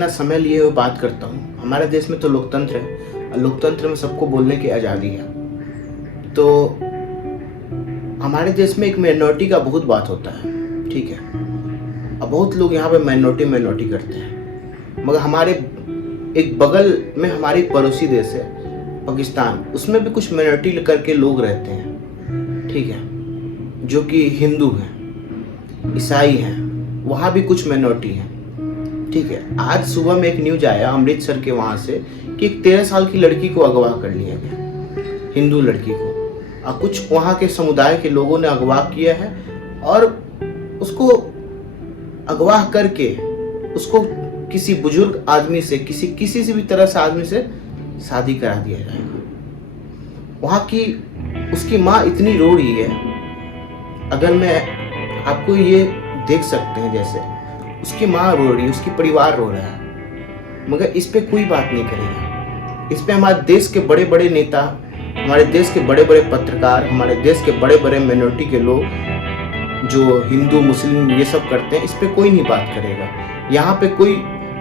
अपना समय लिए हुए बात करता हूँ। हमारे देश में तो लोकतंत्र है और लोकतंत्र में सबको बोलने की आज़ादी है। तो हमारे देश में एक माइनॉरिटी का बहुत बात होता है, ठीक है। अब बहुत लोग यहाँ पे माइनॉरिटी करते हैं, मगर हमारे एक बगल में हमारी पड़ोसी देश है पाकिस्तान, उसमें भी कुछ माइनॉरिटी करके लोग रहते हैं, ठीक है, जो कि हिंदू हैं, ईसाई हैं, वहाँ भी कुछ माइनॉरिटी हैं, ठीक है। आज सुबह में एक न्यूज आया अमृतसर के वहाँ से कि एक 13 साल की लड़की को अगवा कर लिया गया, हिंदू लड़की को, और कुछ वहाँ के समुदाय के लोगों ने अगवा किया है और उसको अगवा करके उसको किसी बुजुर्ग आदमी से किसी से भी तरह से आदमी से शादी करा दिया जाएगा। वहाँ की उसकी माँ इतनी रो रही है, अगर मैं आपको ये देख सकते हैं, जैसे उसकी माँ रो रही है, उसकी परिवार रो रहा है, मगर इस पे कोई बात नहीं करेगा। इस पे हमारे देश के बड़े बड़े नेता, हमारे देश के बड़े बड़े पत्रकार, हमारे देश के बड़े बड़े माइनॉरिटी के लोग जो हिंदू मुस्लिम ये सब करते हैं, इस पे कोई नहीं बात करेगा। यहाँ पे कोई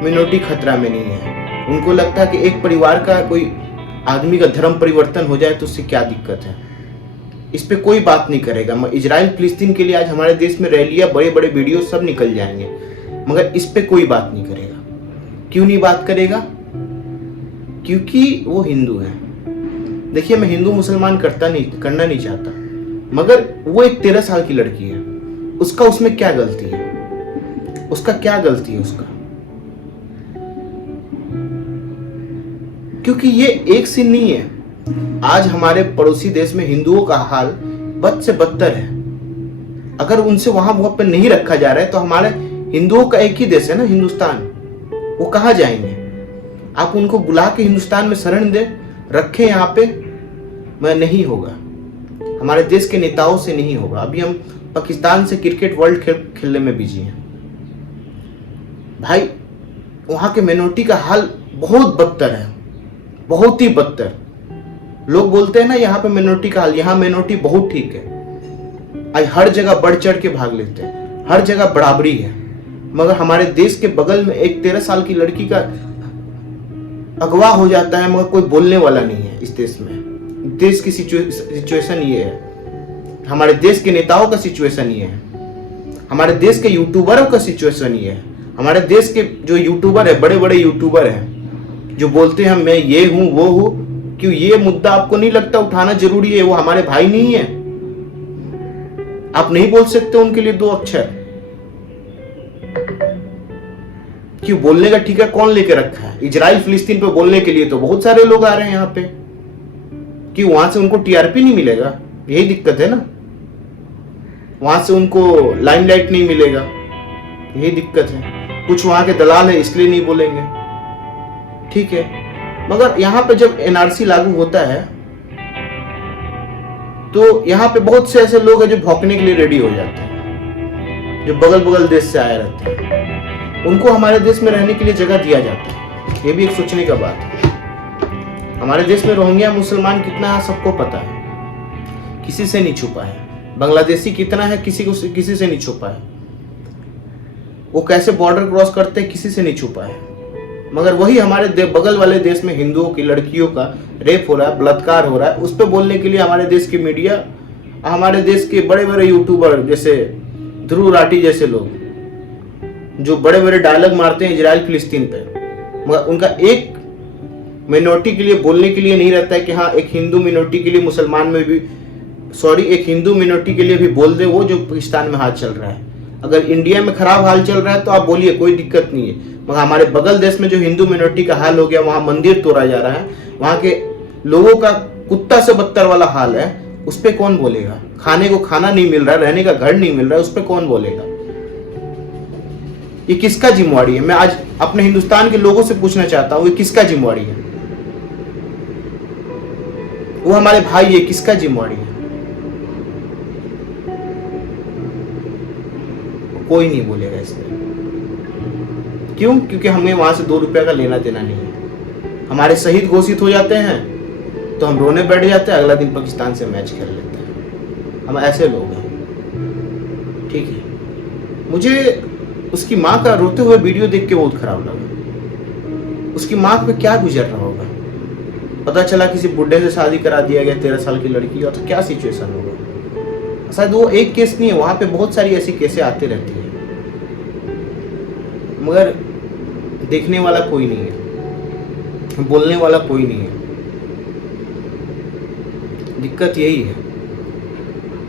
माइनॉरिटी खतरा में नहीं है। उनको लगता है कि एक परिवार का कोई आदमी का धर्म परिवर्तन हो जाए तो उससे क्या दिक्कत है, इस पे कोई बात नहीं करेगा। इजराइल फिलिस्तीन के लिए आज हमारे देश में रैलियां, बड़े बड़े वीडियो सब निकल जाएंगे, मगर इस पे कोई बात नहीं करेगा। क्यों नहीं बात करेगा? क्योंकि वो हिंदू है। देखिए, मैं हिंदू मुसलमान करना नहीं चाहता, मगर वो एक 13 साल की लड़की है, उसका उसमें क्या गलती है? उसका क्या गलती है उसका? क्योंकि ये एक सीन नहीं है। आज हमारे पड़ोसी देश में हिंदुओं का हाल बद से बदतर है। अगर उनसे वहां पर नहीं रखा जा रहा है तो हमारे हिंदुओं का एक ही देश है ना, हिंदुस्तान, वो कहाँ जाएंगे? आप उनको बुला के हिंदुस्तान में शरण दे रखें यहाँ पे, मैं नहीं होगा। हमारे देश के नेताओं से नहीं होगा। अभी हम पाकिस्तान से क्रिकेट वर्ल्ड खेलने में बिजी हैं भाई। वहां के माइनॉरिटी का हाल बहुत बदतर है, बहुत ही बदतर। लोग बोलते हैं ना यहाँ पे माइनॉरिटी का हाल, यहाँ माइनॉरिटी बहुत ठीक है। आज हर जगह बढ़ चढ़ के भाग लेते हैं, हर जगह बराबरी है, मगर हमारे देश के बगल में एक 13 साल की लड़की का अगवा हो जाता है, मगर कोई बोलने वाला नहीं है इस देश में। देश की सिचुएशन ये है, हमारे देश के नेताओं का सिचुएशन ये है, हमारे देश के यूट्यूबरों का सिचुएशन ये है। हमारे देश के जो यूट्यूबर है, बड़े बड़े यूट्यूबर हैं, जो बोलते हैं मैं ये हूं वो हूं, क्यों ये मुद्दा आपको नहीं लगता उठाना जरूरी है? वो हमारे भाई नहीं है? आप नहीं बोल सकते उनके लिए 2 अक्षर? क्यों बोलने का ठीका कौन लेके रखा है? इजराइल फिलिस्तीन पे बोलने के लिए तो बहुत सारे लोग आ रहे हैं यहाँ पे, कि वहां से उनको टीआरपी नहीं मिलेगा, यही दिक्कत है ना। वहां से उनको लाइमलाइट नहीं मिलेगा, यही दिक्कत है। कुछ वहां के दलाल है इसलिए नहीं बोलेंगे, ठीक है। मगर यहाँ पे जब एनआरसी लागू होता है तो यहाँ पे बहुत से ऐसे लोग हैं जो भौंकने के लिए रेडी हो जाते हैं, जो बगल बगल देश से आए रहते हैं। उनको हमारे देश में रहने के लिए जगह दिया जाता है, ये भी एक सोचने का बात है। हमारे देश में रोहिंग्या मुसलमान कितना है सबको पता है, किसी से नहीं छुपा है। बांग्लादेशी कितना है, किसी से नहीं छुपा है। वो कैसे बॉर्डर क्रॉस करते हैं, किसी से नहीं छुपा है। मगर वही हमारे बगल वाले देश में हिंदुओं की लड़कियों का रेप हो रहा है, बलात्कार हो रहा है, उस पर बोलने के लिए हमारे देश की मीडिया, हमारे देश के बड़े बड़े यूट्यूबर जैसे ध्रुव राठी जैसे लोग, जो बड़े बड़े डायलॉग मारते हैं इजराइल फिलिस्तीन पे, मगर उनका एक माइनॉरिटी के लिए बोलने के लिए नहीं रहता है कि हाँ एक हिंदू माइनॉरिटी के लिए मुसलमान में भी, एक हिंदू माइनॉरिटी के लिए भी बोल दे वो, जो पाकिस्तान में हाल चल रहा है। अगर इंडिया में खराब हाल चल रहा है तो आप बोलिए, कोई दिक्कत नहीं है, मगर हमारे बगल देश में जो हिंदू माइनॉरिटी का हाल हो गया, वहां मंदिर तोड़ा जा रहा है, वहां के लोगों का कुत्ता से बदतर वाला हाल है, उस पर कौन बोलेगा? खाने को खाना नहीं मिल रहा है, रहने का घर नहीं मिल रहा है, उस पर कौन बोलेगा? ये किसका जिम्मेवारी है? मैं आज अपने हिंदुस्तान के लोगों से पूछना चाहता हूं, ये किसका जिम्मेवारी है? वो हमारे भाई है, किसका जिम्मेवारी है? कोई नहीं बोलेगा इस पर। क्यों? क्योंकि हमें वहां से 2 रुपया का लेना देना नहीं है। हमारे शहीद घोषित हो जाते हैं तो हम रोने बैठ जाते हैं, अगला दिन पाकिस्तान से मैच खेल लेते हैं। हम ऐसे लोग हैं, ठीक है। मुझे उसकी माँ का रोते हुए वीडियो देख के बहुत खराब लगा। उसकी माँ पे क्या गुजर रहा होगा। पता चला किसी बुढ़े से शादी करा दिया गया 13 साल की लड़की का, तो क्या सिचुएशन होगा। शायद वो एक केस नहीं है, वहाँ पे बहुत सारी ऐसी केसें आती रहती है, मगर देखने वाला कोई नहीं है, बोलने वाला कोई नहीं है। दिक्कत यही है।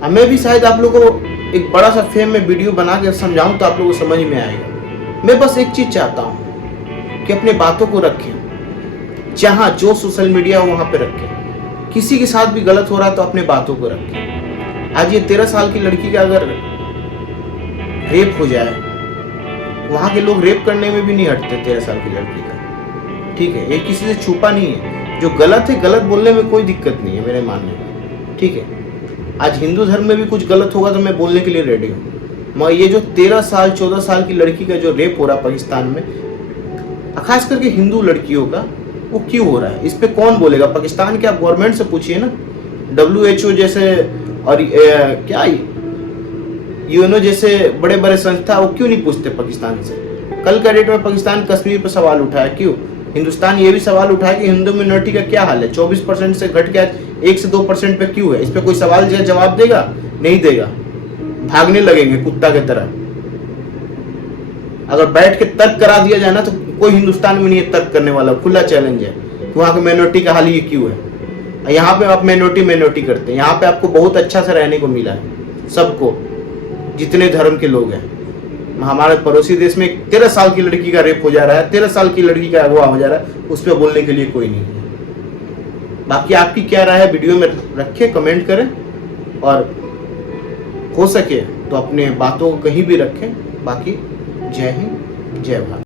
हमें भी शायद आप लोगों को एक बड़ा सा फेम में वीडियो बना के समझाऊं तो आप लोगों को समझ में आएगा। मैं बस एक चीज चाहता हूं कि अपने बातों को रखें, जहां जो सोशल मीडिया हो वहां पे रखें। किसी के साथ भी गलत हो रहा है तो अपने बातों को रखें। आज ये 13 साल की लड़की का अगर रेप हो जाए, वहां के लोग रेप करने में भी नहीं हटते 13 साल की लड़की का, ठीक है। ये किसी से छुपा नहीं है। जो गलत है, गलत बोलने में कोई दिक्कत नहीं है मेरे मानने में, ठीक है। आज हिंदू धर्म में भी कुछ गलत होगा तो मैं बोलने के लिए रेडी हूँ, मगर ये जो 13 साल 14 साल की लड़की का जो रेप हो रहा है पाकिस्तान में, खास करके हिंदू लड़कियों का, वो क्यों हो रहा है, इस पे कौन बोलेगा। पाकिस्तान के आप गवर्नमेंट से पूछिए ना, WHO जैसे और क्या यूएनओ जैसे बड़े बड़े संस्था, वो क्यों नहीं पूछते पाकिस्तान से। कल का डेट में पाकिस्तान कश्मीर पर सवाल उठाया, क्यों। हिंदुस्तान ये भी सवाल उठाया कि हिंदू मिनोरिटी का क्या हाल है, 24% से घट के आज 1 से 2% पे क्यों है। इस पे कोई सवाल जवाब देगा? नहीं देगा, भागने लगेंगे कुत्ता की तरह। अगर बैठ के तर्क करा दिया जाए ना, तो कोई हिंदुस्तान में नहीं है तर्क करने वाला। खुला चैलेंज है कि वहाँ के मिनोरिटी का हाल ये क्यों है। यहाँ पे आप मिनोरिटी करते हैं, यहाँ पे आपको बहुत अच्छा से रहने को मिला है सबको, जितने धर्म के लोग हैं। हमारे पड़ोसी देश में 13 साल की लड़की का रेप हो जा रहा है, 13 साल की लड़की का अगवा हो जा रहा है, उस पर बोलने के लिए कोई नहीं है। बाकी आपकी क्या राय है वीडियो में रखें, कमेंट करें, और हो सके तो अपने बातों को कहीं भी रखें। बाकी जय हिंद, जय भारत।